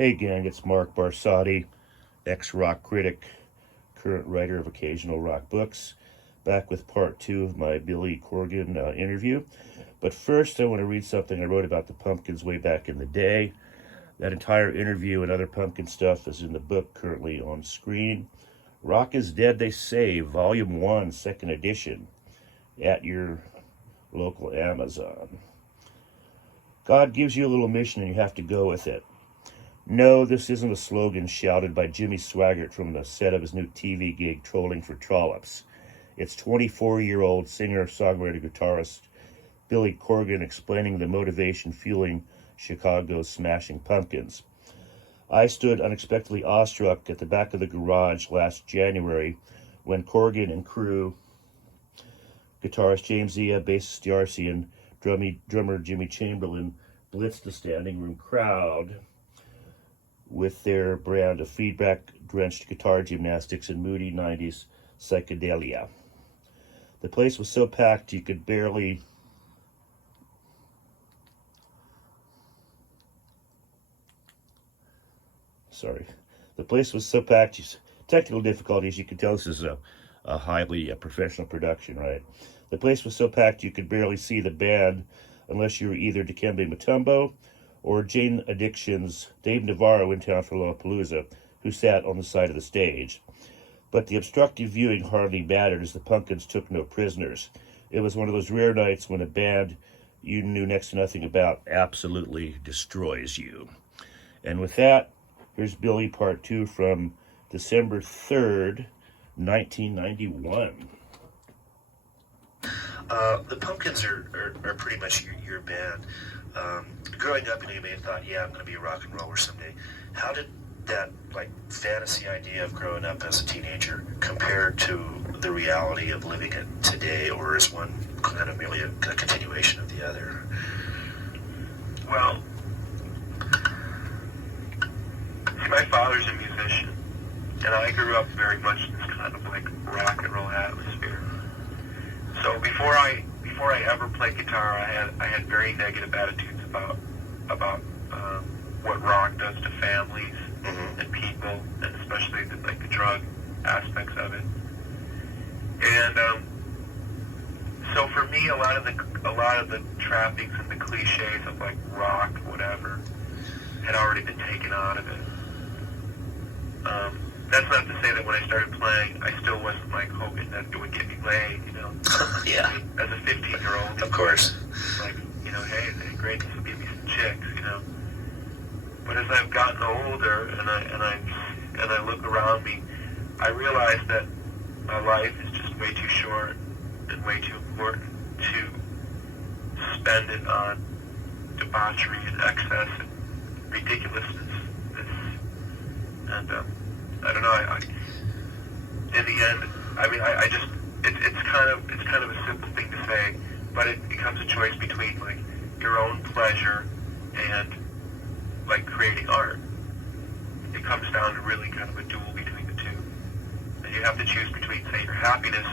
Hey gang, it's Mark Barsotti, ex-rock critic, current writer of occasional rock books, back with part 2 of my Billy Corgan interview. But first I want to read something I wrote about the Pumpkins way back in the day. That entire interview and other Pumpkin stuff is in the book currently on screen. Rock is Dead, They Say, Volume 1, 2nd edition, at your local Amazon. God gives you a little mission and you have to go with it. No, this isn't a slogan shouted by Jimmy Swaggart from the set of his new TV gig, Trolling for Trollops. It's 24-year-old singer-songwriter guitarist Billy Corgan explaining the motivation fueling Chicago's Smashing Pumpkins. I stood unexpectedly awestruck at the back of the garage last January when Corgan and crew, guitarist James Zia, bassist Darcy, and drummer Jimmy Chamberlain blitzed the standing room crowd with their brand of feedback-drenched guitar gymnastics and moody 90s psychedelia. The place was so packed you could barely... The place was so packed, technical difficulties, you could tell this is a highly professional production, right? The place was so packed you could barely see the band unless you were either Dikembe Mutombo or Jane Addiction's Dave Navarro in town for Lollapalooza, who sat on the side of the stage. But the obstructive viewing hardly mattered, as the Pumpkins took no prisoners. It was one of those rare nights when a band you knew next to nothing about absolutely destroys you. And with that, here's Billy Part 2 from December 3rd, 1991. The Pumpkins are pretty much your band. Growing up, you may have thought, yeah, I'm going to be a rock and roller someday. How did that fantasy idea of growing up as a teenager compare to the reality of living it today, or is one kind of merely a continuation of the other? Well, see, my father's a musician, and I grew up very much in this kind of rock and roll atmosphere. So before I ever played guitar, I had very negative attitudes about what rock does to families and people, and especially the drug aspects of it. And so for me, a lot of the trappings and the cliches of rock, whatever, had already been taken out of it. That's not to say that when I started playing, I still wasn't hoping that it would get me laid, you know. Yeah. I mean, as a 15-year-old, of course. Hey, great, this will give me some chicks, you know. But as I've gotten older and I look around me, I realize that my life is just way too short and way too important to spend it on debauchery and excess and ridiculousness. And I don't know. In the end, I just it's kind of a simple thing to say, but it becomes a choice between your own pleasure and creating art. It comes down to really kind of a duel between the two, and you have to choose between, say, your happiness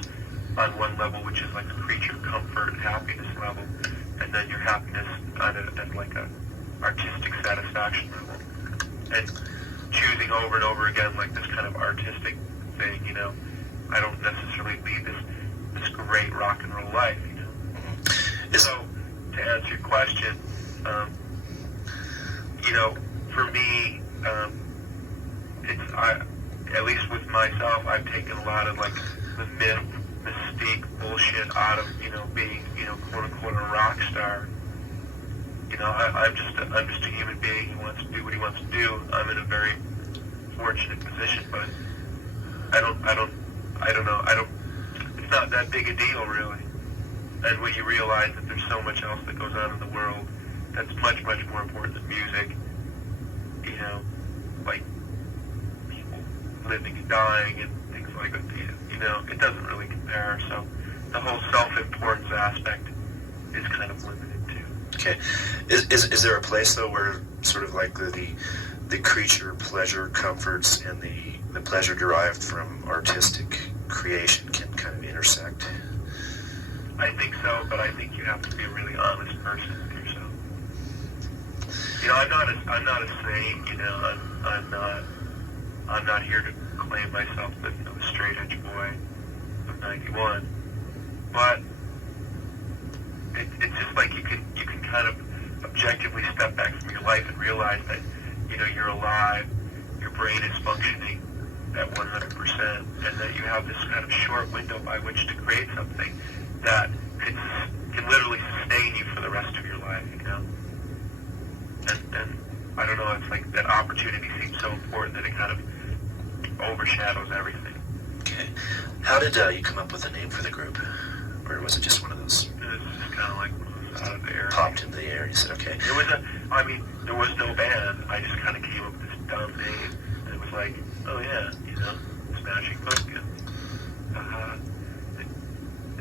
on one level, which is the creature comfort and happiness level, and then your happiness on a artistic satisfaction level, and choosing over and over again this kind of artistic thing, you know. I don't necessarily lead this great rock and roll life, you know. So to answer your question, you know, for me, at least with myself, I've taken a lot of the myth, mystique bullshit out of, you know, being, you know, quote unquote a rock star. You know, I'm just a human being who wants to do what he wants to do. I'm in a very fortunate position, but I don't know. It's not that big a deal, really. And when you realize that there's so much else that goes on in the world that's much, much more important than music, you know, people living and dying and things like that, you know, it doesn't really compare. So the whole self-importance aspect is kind of limited too. Okay. Is there a place, though, where sort of the creature pleasure comforts and the pleasure derived from artistic creation can kind of intersect? I think so, but I think you have to be a really honest person with yourself. You know, I'm not a saint. You know, I'm not here to claim myself as a straight edge boy of '91. But it's just like you can kind of objectively step back from your life and realize that, you know, you're alive, your brain is functioning at 100%, and that you have this kind of short window by which to create something that can literally sustain you for the rest of your life, you know? And I don't know, it's like that opportunity seems so important that it kind of overshadows everything. Okay. How did you come up with a name for the group? Or was it just one of those? It was just kind of like out of the air. Popped into the air and you said, okay. There was no band. I just kind of came up with this dumb name. And it was like, oh yeah, you know, Smashing Pumpkin.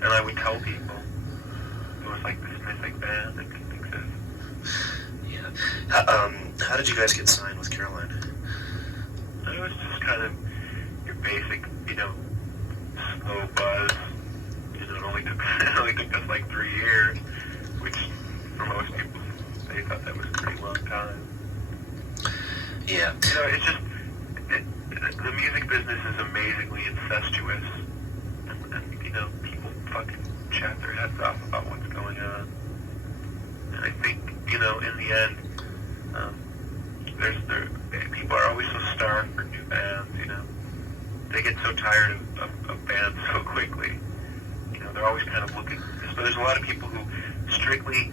And I would tell people it was like this mythic band that didn't exist. Yeah. How did you guys get signed with Caroline? It was just kind of your basic, you know, slow buzz. You know, it only took us like 3 years, which for most people, they thought that was a pretty long time. Yeah. You know, it's just, the music business is amazingly incestuous. And, you know, people fucking chat their heads off about what's going on. And I think, you know, in the end, people are always so starved for new bands, you know. They get so tired of bands so quickly. You know, they're always kind of looking. But there's a lot of people who strictly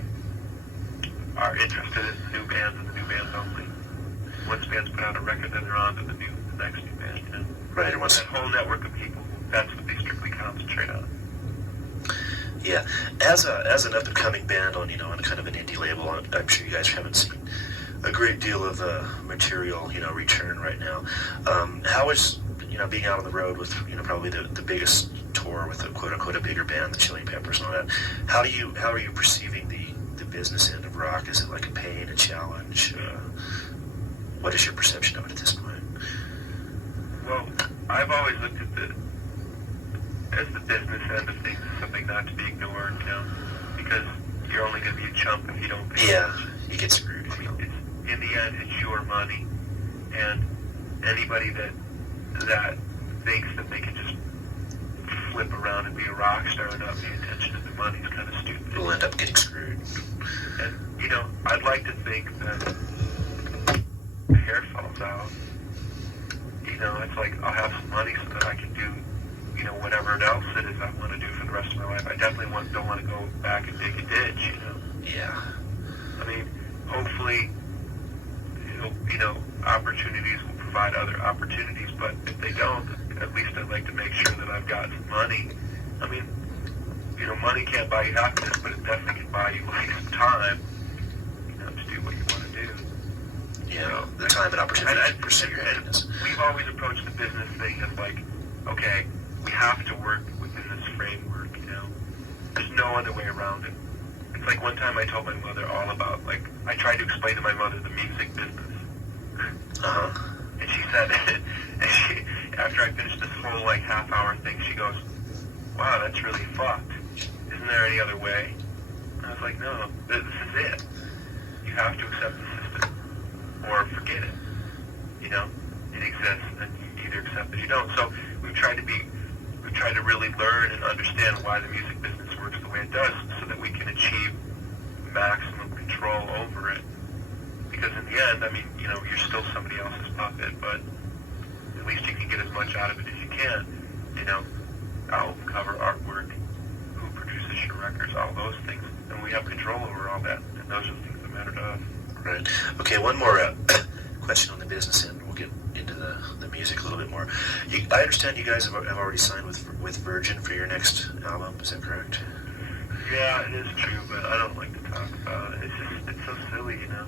are interested in the new bands and the new bands only. Once bands put out a record, then they're on to the next new band. You know? Right. And that whole network of people, that's what they strictly concentrate on. Yeah. As an up and coming band on, you know, on kind of an indie label, I'm sure you guys haven't seen a great deal of material, you know, return right now. How is, you know, being out on the road with, you know, probably the biggest tour with a quote unquote a bigger band, the Chili Peppers and all that? How are you perceiving the business end of rock? Is it like a pain, a challenge? What is your perception of it at this point? Well, I've always looked at as the business end of things as something not to be ignored, you know, because you're only going to be a chump if you don't pay attention. You get screwed. I mean, in the end, it's your money, and anybody that thinks that they can just flip around and be a rock star and not pay attention to their money is kind of stupid. Will end up getting screwed. And, you know, I'd like to think that the hair falls out. You know, it's like I'll have some money so that I can do, you know, whatever else it is I want to do for the rest of my life. I definitely don't want to go back and dig a ditch, you know. Yeah. I mean, hopefully, you know, opportunities will provide other opportunities, but if they don't, at least I'd like to make sure that I've got some money. I mean, you know, money can't buy you happiness, but it definitely can buy you, like, some time, you know, to do what you want to do. Yeah, you know, the time and opportunity to pursue your happiness. We've always approached the business thing as like, okay, we have to work within this framework, you know. There's no other way around it. It's like one time I told my mother all about, like, I tried to explain to my mother the music business. And she said, after I finished this whole, like, half-hour thing, she goes, wow, that's really fucked. Isn't there any other way? And I was like, no, this is it. You have to accept the system or forget it. You know, it exists, and you either accept it or you don't. So we've tried to really learn and understand why the music business works the way it does, so that we can achieve maximum control over it. Because in the end, I mean, you know, you're still somebody else's puppet, but at least you can get as much out of it as you can. You know, album cover, artwork, who produces your records, all those things. And we have control over all that, and those are the things that matter to us. Right. Okay, one more question on the business end. We'll get into the music a little bit more. I understand you guys have already signed with Virgin for your next album. Is that correct? Yeah, it is true, but I don't like to talk about it. It's so silly, you know.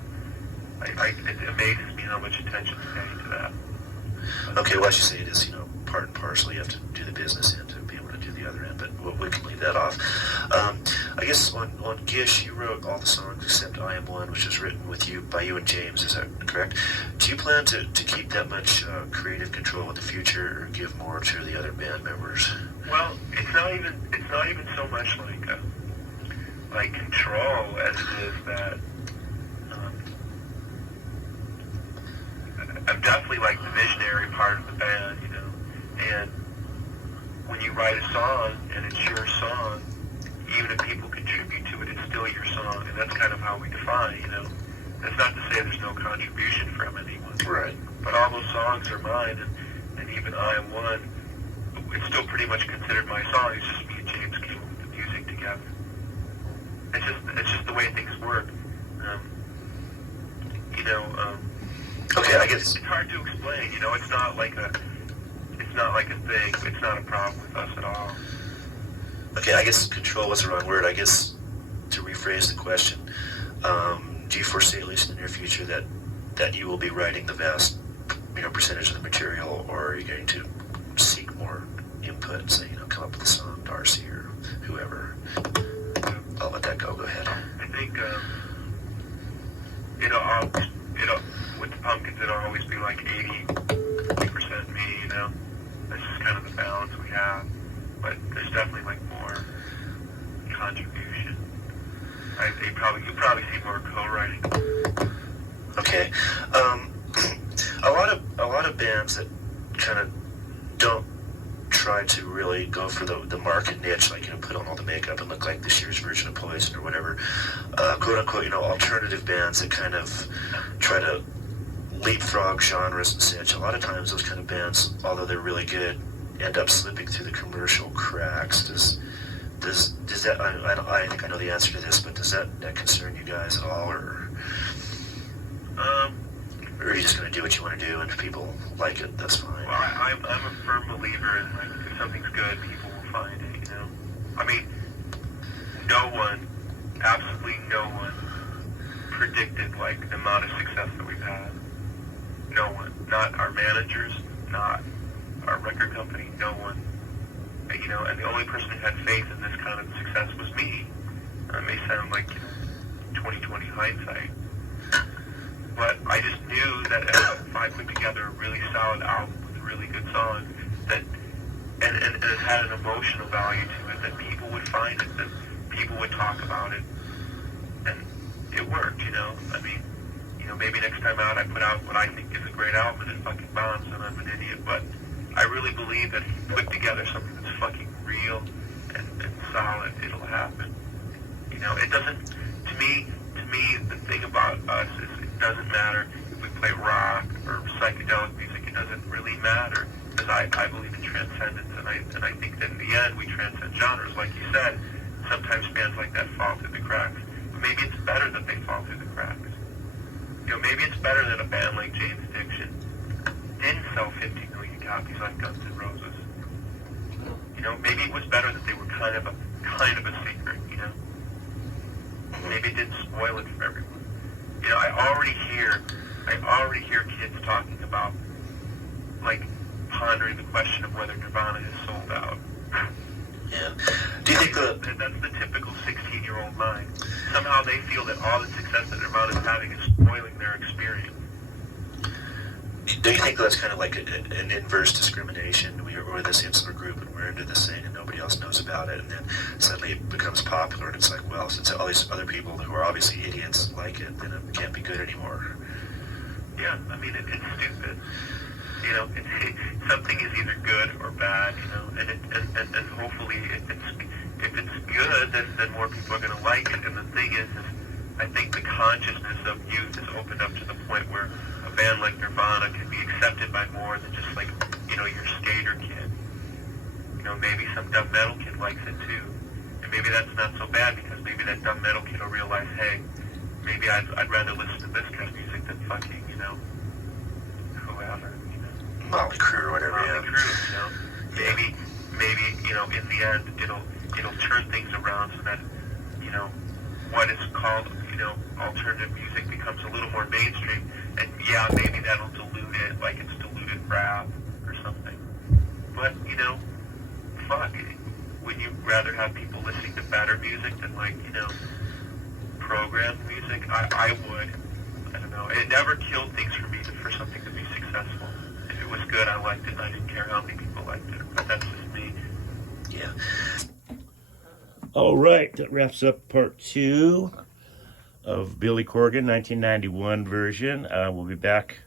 It amazes me how much attention is paid to that. Okay, well, as you say, it is, you know, part and parcel. You have to do the business end to be able to do the other end, but we can leave that off. I guess on Gish, you wrote all the songs except I Am One, which was written by you and James. Is that correct? Do you plan to keep that much creative control in the future, or give more to the other band members? Well, it's not even so much like control as it is that I'm definitely like the visionary part of the band, you know. And when you write a song and it's your song, even if people contribute to it, it's still your song, and that's kind of how we define, you know. That's not to say there's no contribution from anyone. Right. But all those songs are mine, and even I Am One, it's still pretty much considered my song. It's just me and James came up with the music together. It's just the way things work. You know, Okay, I guess. it's hard to explain. You know, it's not like a thing. It's not a problem with us at all. Okay, I guess control was the wrong word. I guess to rephrase the question, do you foresee, at least in the near future, that you will be writing the vast, percentage of the material, or are you going to seek more input and say, come up with a song, Darcy or whoever? I'll let that go. Go ahead. I think with the Pumpkins, it'll always be like 80% me, you know. That's just kind of the balance we have. But there's definitely like more contribution. You'll probably see more co-writing. Okay. A lot of bands that kind of don't try to really go for the market niche, like put on all the makeup and look like this year's version of Poison or whatever, quote unquote, alternative bands that kind of try to leapfrog genres and such. A lot of times those kind of bands, although they're really good, end up slipping through the commercial cracks. Does that, I think I know the answer to this, but does that concern you guys at all, or are you just going to do what you want to do, and if people like it, that's fine? Well, I'm a firm believer in, like, if something's good, people will find it, you know? I mean, absolutely no one predicted, like, the amount of success that we've had. No one. Not our managers, not our record company, no one. And the only person who had faith in this kind of success was me. It may sound like 20/20 hindsight, but I just knew that if I put together a really solid album with a really good song, that and it had an emotional value to it, that people would find it, that people would talk about it, and it worked. I mean, maybe next time out I put out what I think is a great album and it fucking bombs, and I'm an idiot, but I really believe that if you put together something that's fucking real and solid, it'll happen. It doesn't, to me, the thing about us is it doesn't matter if we play rock or psychedelic music. It doesn't really matter, because I believe in transcendence, and I think that in the end we transcend genres. Like you said, sometimes bands like that fall through the cracks. But maybe it's better that they fall through the cracks. Maybe it's better that a band like Jane's Addiction didn't sell 50 million copies like Guns N' Roses. Maybe it was better that they were kind of a secret. Maybe it didn't spoil it for everyone. I already hear kids talking about, like, pondering the question of whether Nirvana is sold out. Yeah. Do you think that's the typical 16-year-old mind? Somehow they feel that all the success that Nirvana is having is spoiling their experience. Do you think that's kind of like an inverse discrimination? We're this insular group and we're into this thing and nobody else knows about it, and then suddenly it becomes popular and it's like, well, since all these other people who are obviously idiots like it, then it can't be good anymore. Yeah, I mean, it's stupid. Something is either good or bad, and hopefully if it's good, then more people are going to like it. And the thing is I think the consciousness of youth is opened up to the point where a band like Nirvana can be accepted by more than just like, your skater kid. Maybe some dumb metal kid likes it too. And maybe that's not so bad, because maybe that dumb metal kid will realize, hey, maybe I'd rather listen to this kind of music than fucking, whoever. Motley Crue or whatever. Motley Crue, Maybe, in the end, it'll turn things around so that, what is called, alternative music becomes a little more mainstream. And yeah, maybe that'll dilute it, like it's diluted rap or something. But, fuck, would you rather have people listening to better music than, like, programmed music? I would. I don't know. It never killed things for me for something to be successful. If it was good, I liked it, and I didn't care how many people liked it. But that's just me. Yeah. All right, that wraps up part 2 of Billy Corgan, 1991 version. We'll be back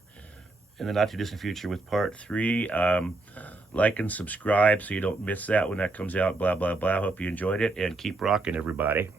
in the not too distant future with part 3. Like and subscribe so you don't miss that when that comes out. Blah, blah, blah. Hope you enjoyed it, and keep rocking, everybody.